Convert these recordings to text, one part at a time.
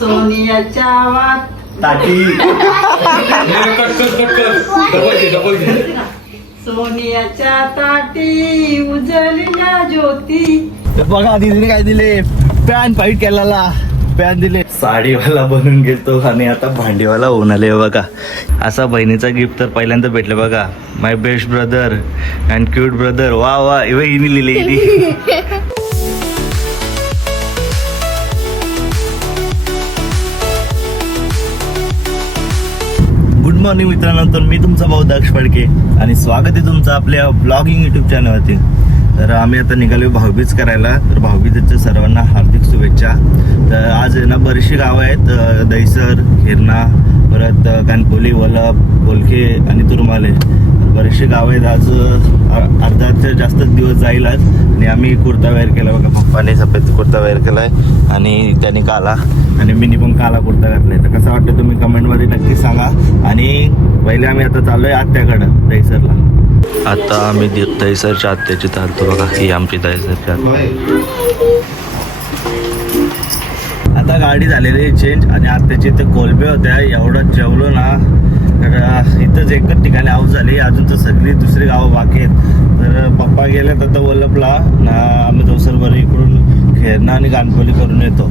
सोनियाच्या वाट ताटी सोनियाच्या ताटी उजळल्या ज्योती. बघा दीदीने काय दिले, पॅन फाईट केलेला पॅन दिले. साडीवाला बनून गेलतो आणि आता भांडीवाला होऊन आले बघा. असा बहिणीचा गिफ्ट तर पहिल्यांदा भेटलं बघा. My best brother and cute brother. वा वा हिने लिहिले. गुड मॉर्निंग मित्रांनो, तर मी तुमचा भाऊ दक्ष फडके आणि स्वागत आहे तुमचं आपल्या ब्लॉगिंग युट्यूब चॅनलवरती. तर आम्ही आता निघालो भाऊबीज करायला. तर भाऊबीजेच्या सर्वांना हार्दिक शुभेच्छा. तर आज आहे ना बरीचशी गावं आहेत, दहिसर, हिरणा, परत कानपोली, वलप, कोलखे आणि तुरमाले. बरेचसे गावं आहेत. आज अर्धाच्या जास्तच दिवस जाईल आज. आणि आम्ही कुर्ता वेअर केला बघा. पप्पाने सफेद कुर्ता वेअर केला आहे आणि त्याने काला आणि मीनी पण काला कुर्ता घातला आहे. तर कसं वाटतं तुम्ही कमेंटमध्ये नक्की सांगा. आणि पहिले आम्ही आता चाललो आहे आत्याकडं दहिसरला. आता आम्ही दहिसरच्या आत्याची चालतो बघा. ही आमची दहिसरची आत्या. आता गाडी झालेली आहे चेंज आणि आत्याची इथे कोलबे होत्या. एवढं जेवलो ना, तर इथंच एकच ठिकाणी आऊस झाली. अजून तर सगळी दुसरी गावं बाकी आहेत. तर पप्पा गेले तर वल्लभला ना, आम्ही दौसरभर इकडून खेरणा आणि कानपोली करून येतो.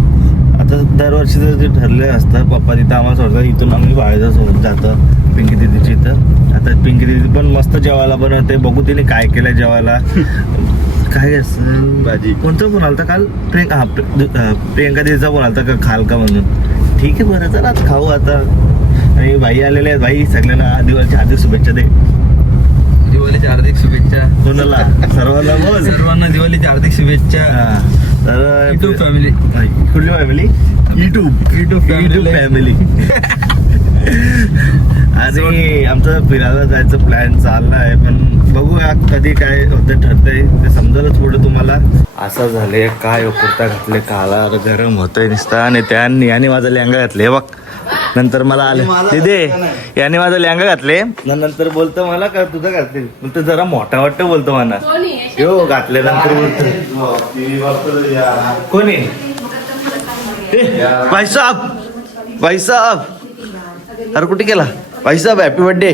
आता दरवर्षीचं जे ठरलेलं असतं, पप्पा तिथं आम्हाला सोडतात. इथून आम्ही बाळेजा सोबत जातं पिंकी दिदीची इथं. आता पिंकी दिदी पण मस्त जेवायला बनवते. बघू तिने काय केलं जेवायला. काय असं भाजी. कोणतं फोन आलता काल? प्रियंका दिदीचा फोन आलता का खाल का म्हणून. ठीक आहे बरं, चला खाऊ आता. आणि भाई आलेले आहेत. भाई सगळ्यांना दिवाळीच्या हार्दिक शुभेच्छा दे. दिवाळीच्या हार्दिक शुभेच्छा. कोणाला? सर्वांना बोल. सर्वांना दिवाळीच्या हार्दिक शुभेच्छा. तर युट्यूब फॅमिली. कुठली फॅमिली? YouTube family. आणि आमचं फिरायला जायचं प्लॅन चालला आहे, पण बघूया कधी काय होतं ठरतंय ते समजेलच पुढे तुम्हाला. असं झाले काय कुर्ता घातले, काला गरम होतंय नुसता. आणि त्यांनी याने माझा लेहंगा घातले बघ. नंतर मला आले दिदे याने माझा लेहंगा घातले. नंतर बोलतो मला का तुझं घातले, बोलतो जरा मोठा वाटतं बोलतो मला. यो घातले नंतर बोलतो कोणी भाई साहब. अरे कुठे गेला भाई साहब? Happy birthday.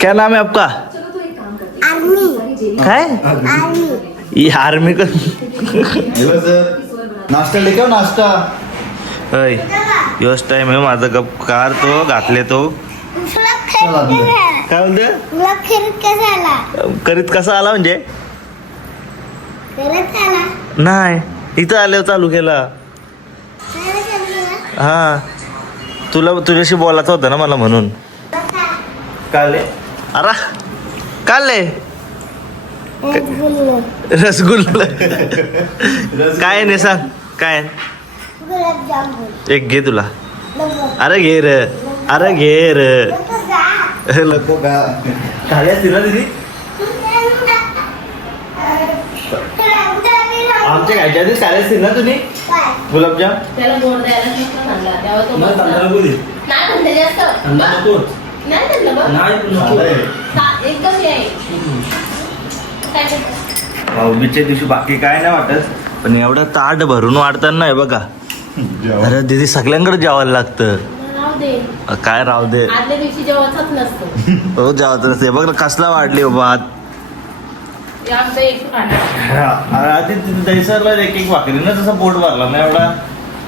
क्या नाम है आपका? काय ये आर्मी का? नाश्ता लेके आओ नाश्ता. योच टाइम आहे माझा. गप कार तो घातले तो. काय बोलते? करीत कसा आला म्हणजे? नाही, इथं आल्यावर चालू केला. हा, तुला तुझ्याशी बोलायचं होतं ना मला म्हणून. काले अरे काले रसगुल्ला काय नाही सांग काय. एक घे तुला. अरे घे र, अरे घे र. नको का खाली असतील ना दिदी? आमच्या घ्यायच्या आधी खाली असतील ना तुम्ही गुलाबजाम? त्याला गोड द्यायला सांगला तेव्हा तो नाही तांदळा बोली. नाही म्हणते जास्त तांदळा नको. नाही म्हणलं बघ नाही नको. एकदम आहे काय ते? भाऊबीजच्या दिवशी बाकी काय नाही वाटत, पण एवढं ताट भरून वाढताना आहे बघा. अरे दीदी सगळ्यांकडे जेवायला लागतं. राहू दे, काय राहू दे. आदल्या दिवशी जेवतच नसतं. हो जेवायचं नसते. बघ ना कसला वाढली भात. हे आमचं एक खाणं. आधी दहीसरला एक एक भाकरी ना, तसा पोट भरला ना एवढा.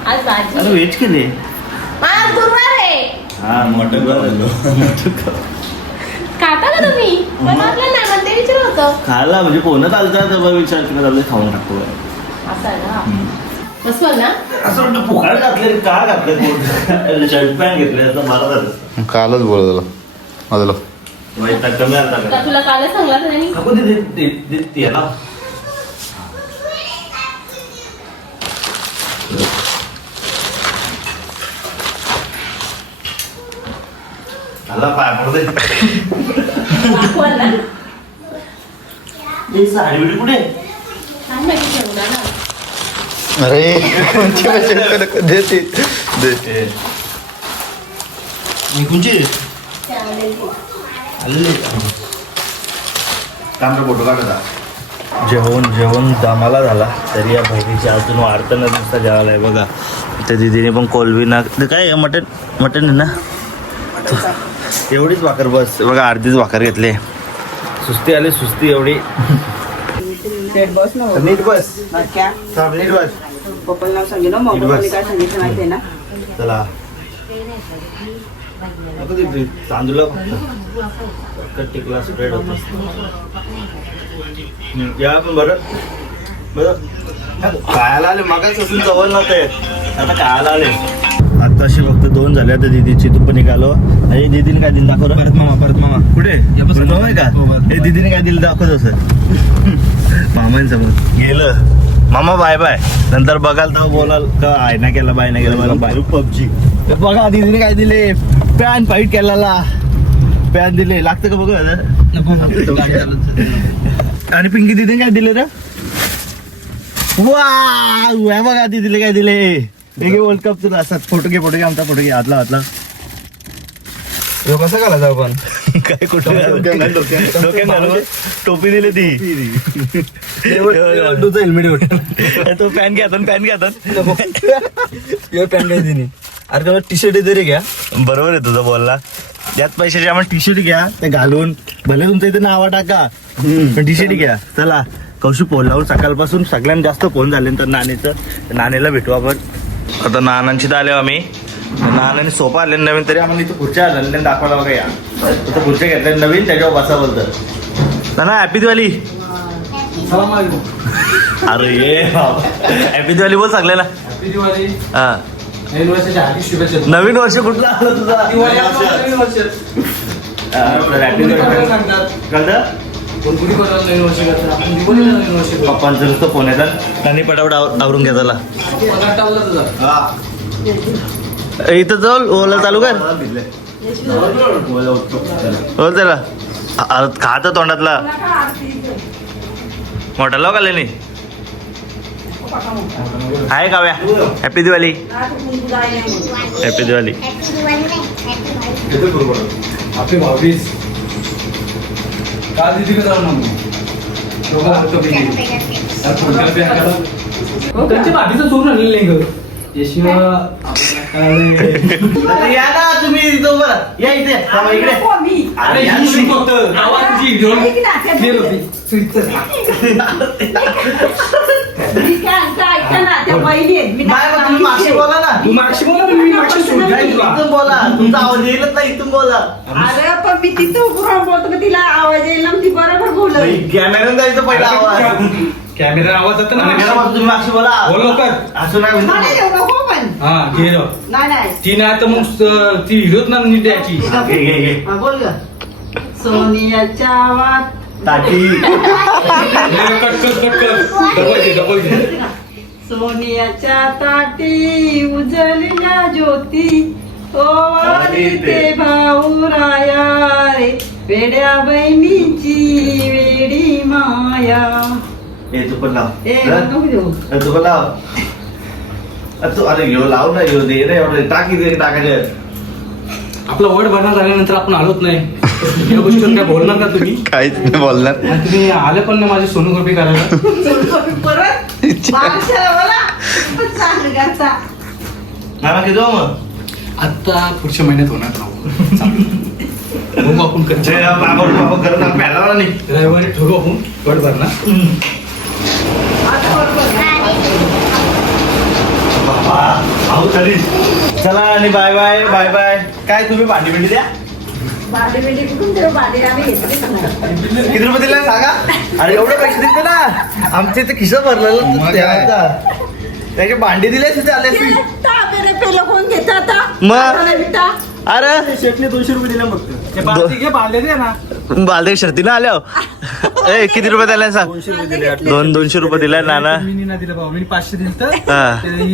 आज अरे भाजी व्हेज केली. आज गुरुवार आहे. हा मटक खाता का तुम्ही? पण आपलं नाही म्हणते विचार होतं. खायला म्हणजे कोणच आलता तर विचार करायला खाऊन टाकतो. असं आहे ना, बसवल ना. असं वाटतं पोकाळ घातले का घातले. शर्ट पॅन्ट घेतले असं मला झालं. कालच बोलत माझं कमी आलता का का? तुला कालच सांगला तर नाही? नको दे याला. आला पाय पडते. दाखवाल ना. ही साडी बिडी कुठे? काय माहिती ठेवला ना. अरे देते देते कुंची त्यावेळेस आलेले काम फोटो काढता. जेवण दमाला झाला तरी या बहिणीची अजून वाढताना नुसता जेवायला आहे बघा. त्या दीदीने पण कोलबी ना ते काय मटन मटन आहे ना एवढीच भाकर बस बघा अर्धीच भाकर घेतली सुस्ती आली सुस्ती एवढी सेट बस ना नीट बस क्या नीट बस पप्पाला नाव सांगितलं मोबाईल काय सांगितलं माहिती आहे ना चला तांदूळ फक्त टिकला स्प्रेड होतो या पण बरं खायला आले मागाच असून जवळ नव्हते आता खायला आले आता असे फक्त 2 झाले आता दीदीची तू पण निघालो आणि दीदीने काय दिलं दाखव परत मामा कुठे परत मामा आहे का हे दीदीने काय दिलं दाखव तसं मामांसमोर गेलं मामा बाय बाय नंतर बघाल तर बोलाल का आहे ना केला बाय ना केला मला बाय पबजी बघा दीदीने काय दिले पॅन फाईट केला पॅन दिले लागतं का बघा आणि पिंकी दीदीने काय दिले रे वा बघा दीदीने काय दिले वर्ल्ड कप तुला असतात फोटो घे आमचा फोटो घे हातला कसं घालायचं आपण काय कुठं टोपी दिली ती हेल्मेट तो पॅन घ्या पॅन काय दिली अरे त्याला टी शर्ट तरी घ्या बरोबर आहे तुझं बोलला त्यात पैशाचे आम्हाला टी शर्ट घ्या ते घालून भले तुमचं इथे नावा टाका पण टी शर्ट घ्या चला कौशिक फोन लावून सकाळपासून सगळ्यात जास्त फोन झाले तर नाणेला भेटू आपण आता नानांची तर आले आम्ही नानाने सोफा आले नवीन तरी आम्हाला इथं खुर्च्या आल्या दाखवायला बघा या इथं खुर्च्या घेतल्या नवीन त्याच्यावर बसा बोलतं ना हॅपी दिवाळी अरे ये हॅपी दिवाळी बोल सगळ्याला हा नवीन वर्ष कुठलं आलं तुझा हॅपी दिवाळी पप्पांचं नुसतं फोन येतात त्यांनी पटापट आवरून घ्या त्याला इथं जाऊ ओला चालू कर हो त्याला खात तोंडातला मोठा लाव का लेणी आहे काव्या हॅपी दिवाळी हॅपी दिवाळी त्यांच्या भाभीचं चोरून आणलेलं या ना तुम्ही या इथे इकडे अरे मागशी बोला ना तू मागशी बोला मी मागशी इथून बोला तुमचा आवाज येईलच ना इथून बोला अरे पण मी तिथं उभं राहून बोलतो का तिला आवाज येईल ना ती बरोबर बोलत कॅमेरा जायचं पहिला आवाज कॅमेरा आवाज जातो तुम्ही मागशी बोला बोल लवकर असं नाही नाही एवढं हो पण हा घे जाऊ. नाही ती नाही तर मग ती हिरोच ना नीट द्यायची घे हा, बोल ग सोनियाच्या वाट ताटी कट डबल घे सोनियाच्या ताटी उजळल्या ज्योती ओवाळी ते भाऊ राया रे वेड्या बहिणीची वेडी माया हे तू पण लाव ए नको देऊ तू पण लाव तू अरे घेऊ लाव ना घेऊ दे रे एवढं टाकी टाकायचे आपला वर्ड भरणा झाल्यानंतर आपण आलोच नाही या गोष्टीवर काय बोलणार का तुम्ही काहीच नाही बोलणार आणि तुम्ही आले पण नाही माझी सोनोग्राफी करायला परत माणसाला बोला खूपच चांगलं करता नाना किती मग आता पुढच्या महिन्यात होणार बघू आपण कधी रविवारी ठरवू आपण वर्ड भरणा चला आणि बाय बाय बाय बाय काय तुम्ही भांडी बिंडी द्या भांडी बिंडी कुठून देऊ भांडी आम्ही घेतली किती रुपये दिले सांगा अरे एवढे पैसे दिले ना आमच्या इथे खिस्सा भरलेलं त्याचे भांडी दिले तिथे आले पेलं कोण घेत आता मग अरे शेटने 200 रुपये दिले फक्त भांडे दे ना बालदेव शर्ती ना आल्या ए किती रुपये दिले सांग 200 रुपये दिले नाना मी नाही दिलं बाबा मी 500 दिलं तर हा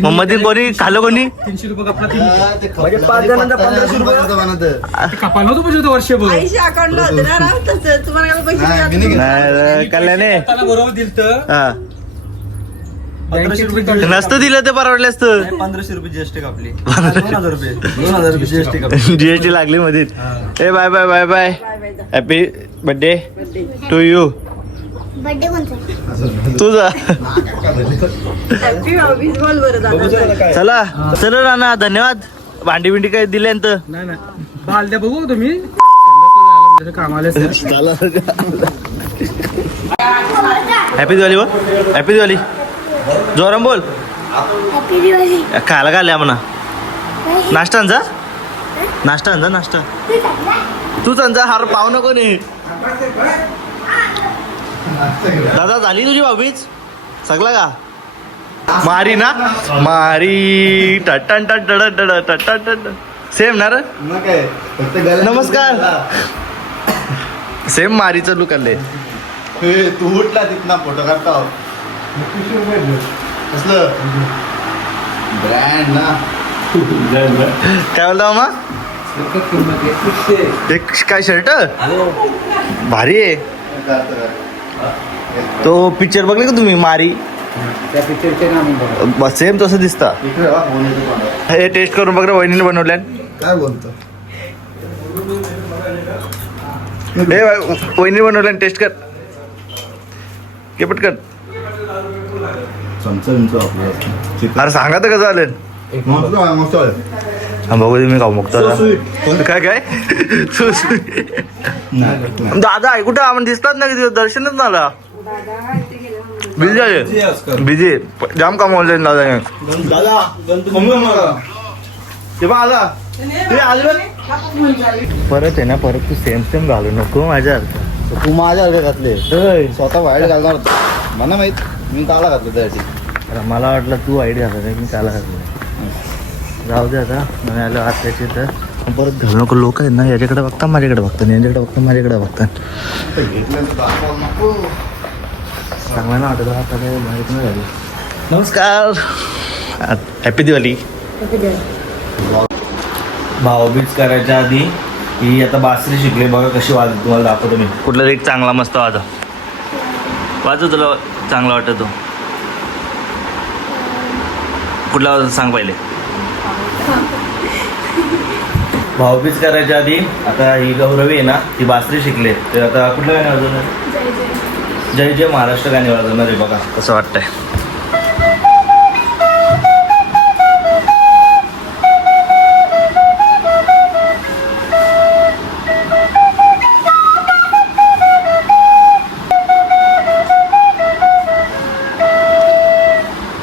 मग मध्ये कोणी खाल्लं कोणी 300 रुपये कपडा म्हणजे 5 जणांना 1500 रुपये कपाल नव्हतं पैसे वर्षभर आईशी अकाउंट होते ना राव तसं तुम्हाला काय पैसे नाही कल्याणे त्याला बरोबर दिलं तर हा 1500 रुपये नसतं दिलं ते परवडले असतं 1500 रुपये जीएसटी कापली 2000 रुपये जीएसटी कापली जीएसटी लागली मध्ये ए bye bye bye bye happy birthday to you birthday कोणता तुझा हॅपी भाऊबीज बोल बरं दादा. चला चला राणा धन्यवाद. भांडी बिंडी काही दिल्यानंत नाही नाही बालद्या बघू तुम्ही संडासला जायला कामाला हॅपी दिवाळी बोल. हॅपी दिवाळी जोराम बोल. हॅपी दिवाळी खायला काय आल्या म्हणा. नाश्ता आणजा. नाश्ता आणजा नाश्ता. तूच आणजा हार पाव नको नाही. दादा झाली तुझी भाऊबीज सगळा का. मारी ना मारी टटन टट सेम ना रे. नमस्कार. सेम मारीचं लुक आले. तू उठला तिथना फोटो काढता कसलं ब्रँड ना. काय बोलता मामा. एक काय शर्ट भारी आहे. तो पिक्चर बघले का तुम्ही मारी. त्या पिक्चरचे नाम बस सेम तसं दिसता. हे टेस्ट करून बघ रे वहिनीने बनवल्या. काय बोलतो हे वहिनी बनवल्या टेस्ट कर. घे पटकन. अरे सांगा तर कसं आलं. हा बघू दे मी खाऊ मग काय काय दादा आहे कुठं आपण दिसतात ना की दर्शनच ना आला. बिझी आहे बिझी जाम कमावले दादा. परत आहे ना परत तू सेम सेम घालू नको माझ्या. तू माझ्या अर्धे घातले स्वतः वाईट घालणार होता. मला माहित मी काला घातलं त्यासाठी. मला वाटलं तू आयडी घालत मी त्याला घातलं. जाऊ दे आता मी आलो आत्याची तर परत घालू नको. लोक आहेत ना याच्याकडे बघता माझ्याकडे बघतात यांच्याकडे बघता माझ्याकडे बघतात. चांगला ना वाटत आता काय माहित नाही झाली. नमस्कार हॅपी दिवाळी. भाऊबीज करायच्या आधी ही आता बासरी शिकले बघा कशी वाजत तुम्हाला दाखवतो मी. कुठला एक चांगला मस्त वाजव तुला चांगला वाटतो. कुठला वाजव सांग पहिले. भाऊबीज करायच्या आधी आता ही गौरवी आहे ना ती बासरी शिकले तर आता कुठलं गाणे वाजवणार. जय जय महाराष्ट्र गाणे वाजवणार आहे बघा कसं वाटतंय.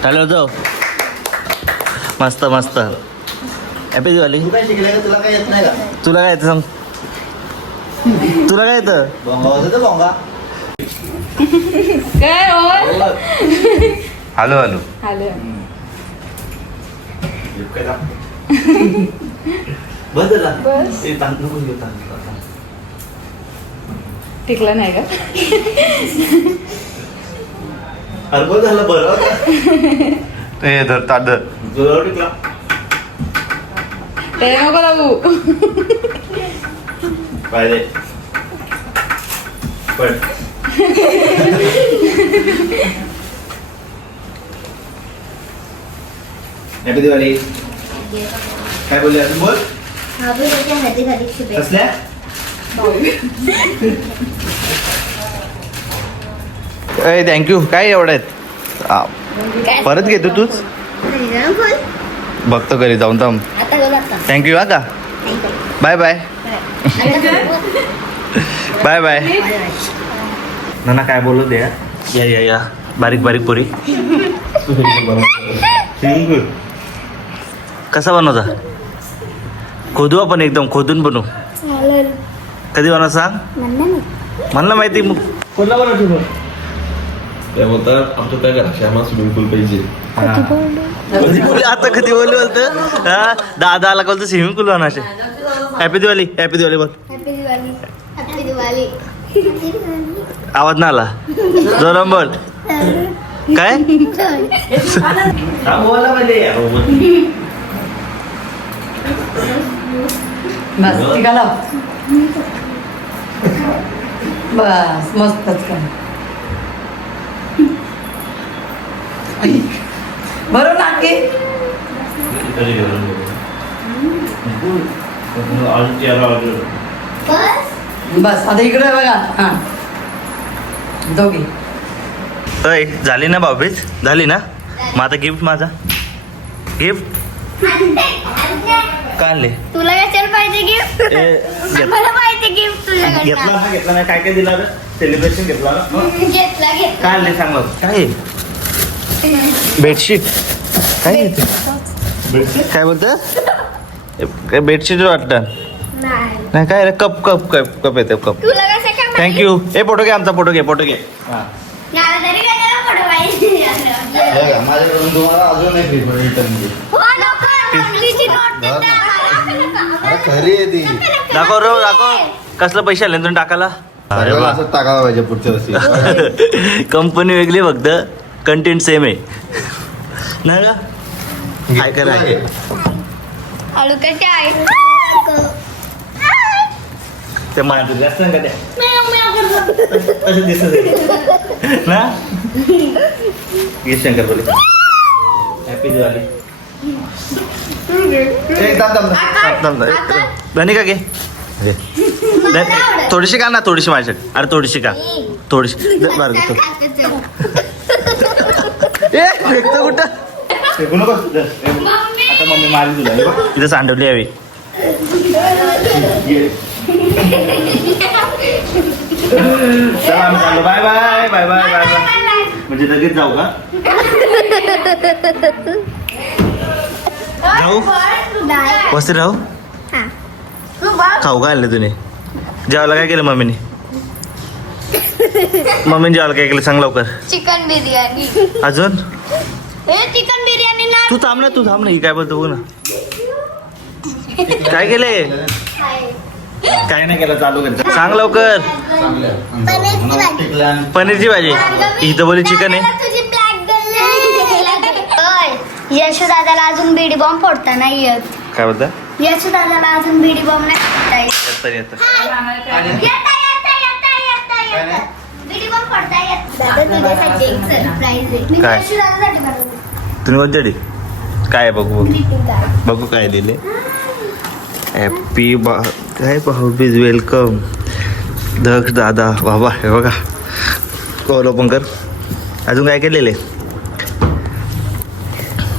चालेल जाऊ. मस्त मस्त. हॅपी दिवाळी. तू काय शिकले का तुला काय येत नाही का. तुला काय येतं सांग. तुला काय येतं. बोंगा काय हो हॅलो हॅलो आलं बस झाला. बस. ए, तांदूळ नको घेऊ, तांदूळ. टिकला नाही का. अरे बस झालं बरं. ए धर ताट धर. जोरावर टिकला. ते नको लागू. पाहिजे पण हॅपी दिवाळी. काय बोलले अजून बोल. कसल्या थँक्यू. काय एवढं आहेत परत घेतो तूच. बघतो घरी जाऊन थांब. थँक्यू हा का. Bye bye bye bye. ना काय बोलू दे. या या या बारीक बारीक पुरी. कसा बनवता. खोदू आपण एकदम खोदून बनवू. कधी बनव सांग. मला माहिती मग कोणला बनवतो. त्या बोलतात आमचं काय करा श्यामा स्विमिंग पूल पाहिजे. आता कधी बोलू बोलतं हा दादा आला बोलतो स्विमिंग पूल बनायचे. हॅपी दिवाळी. हॅपी दिवाळी बोल. हॅपी दिवाळी. हॅपी दिवाळी. आवाज ना आला. जोराम बोल. काय बस निघाला. बस मस्तच काय. बरोबर लागते. बस आता इकडे बघा. हा दोघी अय झाली ना भाऊबीज झाली ना मग आता गिफ्ट माझा गिफ्ट का आणले तुला कशाला पाहिजे गिफ्ट मला पाहिजे गिफ्ट तुझ्याकडनं घेतला ना घेतला नाही काय काय दिला सेलिब्रेशन घेतला ना घेतला काय आणले सांग मला काय बेडशीट काय घेते काय बोलत काय बेडशीट वाटतं नाही काय रे कप कप कप कप येते कप तुला कसं काय थँक्यू ए फोटो घे आमचा फोटो घे हां मला तरी कशाला फोटो पाहिजे हे बघा, माझ्याकडून तुम्हाला अजून एक रिटर्न दे. हो नको इंग्लिशची नोट धर ना. अरे खरी आहे ती दाखव कसलं पैसे आले तुम्ही टाकायला अरे सगळं वा असं टाकायला पाहिजे पुढच्या वर्षी कंपनी वेगळी फक्त कंटेंट सेम आहे नाही का काय करा हळू कशी आहे ते माझं जास्त नाही का त्या असं दिसत आहे. ना ये शंकर बोले हॅपी दिवाळी धनी का घे थोडीशी का ना थोडीशी माझ्यासाठी अरे थोडीशी का थोडीशी बरं घेतो ए फेकतो कुठं फेकू नको आता मम्मी मारली तुला तिथे सांडवली यावी चला आम्ही चाललो bye bye bye bye bye bye म्हणजे लगेच जाऊ का जाऊ वस्ती राहू खाऊ का आणले तुम्ही जेवायला काय केलं मम्मीने जेवायला काय केलं सांग लवकर चिकन बिर्याणी अजून चिकन बिर्याणी ना तू थांब ना ही काय बोलतो बघ ना काय केले काय नाही केलं चालू कर सांग लवकर पनीरची भाजी इथं बोली चिकन आहे यशू दादाला अजून बीडी बॉम्ब फोडता नाही येत काय बोलता यशू दादाला अजून बीडी बॉम्ब नाही फोडता येत बीडी बॉम्ब फोडता येत दादा तुझ्यासाठी एक सरप्राईज आहे मी काय? यशू दादासाठी बनवलं. तुम्ही कोणत्या काय आहे बघू Greeting card. बघू काय दिले हॅपी काय भाऊबीज वेलकम दक्ष दादा बाबा हे बघा कॉल ओपन कर अजून काय केलेले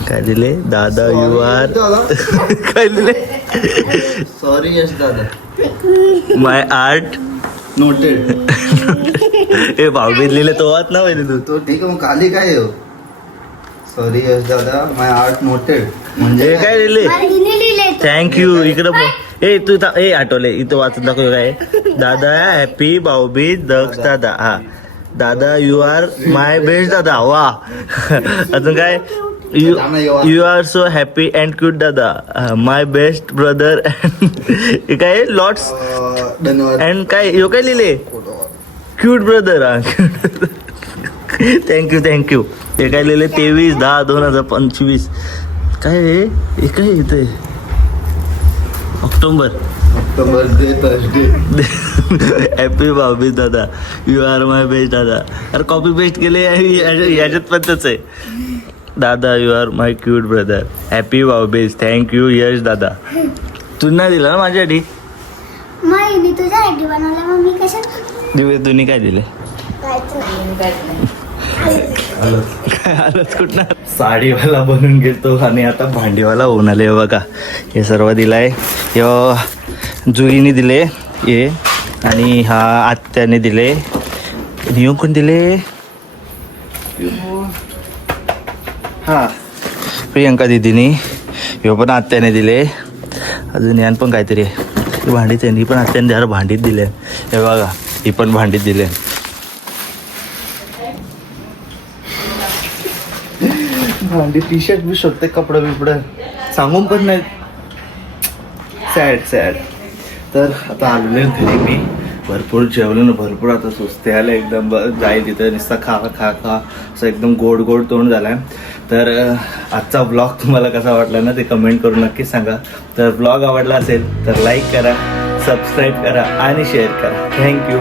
काय दिले दादा यू आर काय दिले सॉरी यश दादा माय आर्ट नोटेड हे भाऊबीज लिहिले तो वाच ना पहिले तू तो ठीक आहे मग खाली काय हो सॉरी यश दादा माय आर्ट नोटेड म्हणजे हे काय दिले मला हिने लिहिले तो. थँक्यू इकडं ए तू ए आठवले इथं वाचून दाखव काय दादा हॅपी भाऊबीज दक्ष दादा हा दादा यू आर माय बेस्ट दादा वा अजून काय you are so happy and cute दादा माय बेस्ट ब्रदर काय लॉट्स धन्यवाद अँड काय यो काय लिहिले क्यूट ब्रदर हा थँक्यू हे काय लिहिले 23/10/2025 काय हे काय येते October birthday Thursday happy Bhaubeej दादा यू आर माय बेस्ट दादा अरे कॉपी पेस्ट केले याच्यात पण तच आहे दादा you are my cute brother happy Bhaubeej thank you Yash दादा तू नाही दिला ना माझ्यासाठी नाही मी तुझ्या आयडी बनवला मग मी कशाला तुम्ही काय दिले काय आलंच कुठं साडीवाला बनून घेतो आणि आता भांडीवाला होऊन आले बघा हे सर्व दिलाय जुईने दिले हे आणि हा आत्याने दिले नियम कोण दिले हा प्रियंका दिदीनी ह्यो पण आत्याने दिले अजून यान पण काहीतरी आहे भांडीच आहे ही पण आत्याने जरा भांडीत दिले हे बघा ही पण भांडीत दिले भांडी टी शर्ट बी शोधते कपडे बिपडे सांगून पण नाही सॅड तर आता आलेले घरी मी भरपूर जेवलं ना भरपूर आता सुस्ते आलं एकदम जाईल तिथं नुसता खा असं एकदम गोड तोंड झालाय तर आजचा ब्लॉग तुम्हाला कसा वाटला ना ते कमेंट करून नक्की सांगा तर ब्लॉग आवडला असेल तर लाईक करा सबस्क्राईब करा आणि शेअर करा थँक्यू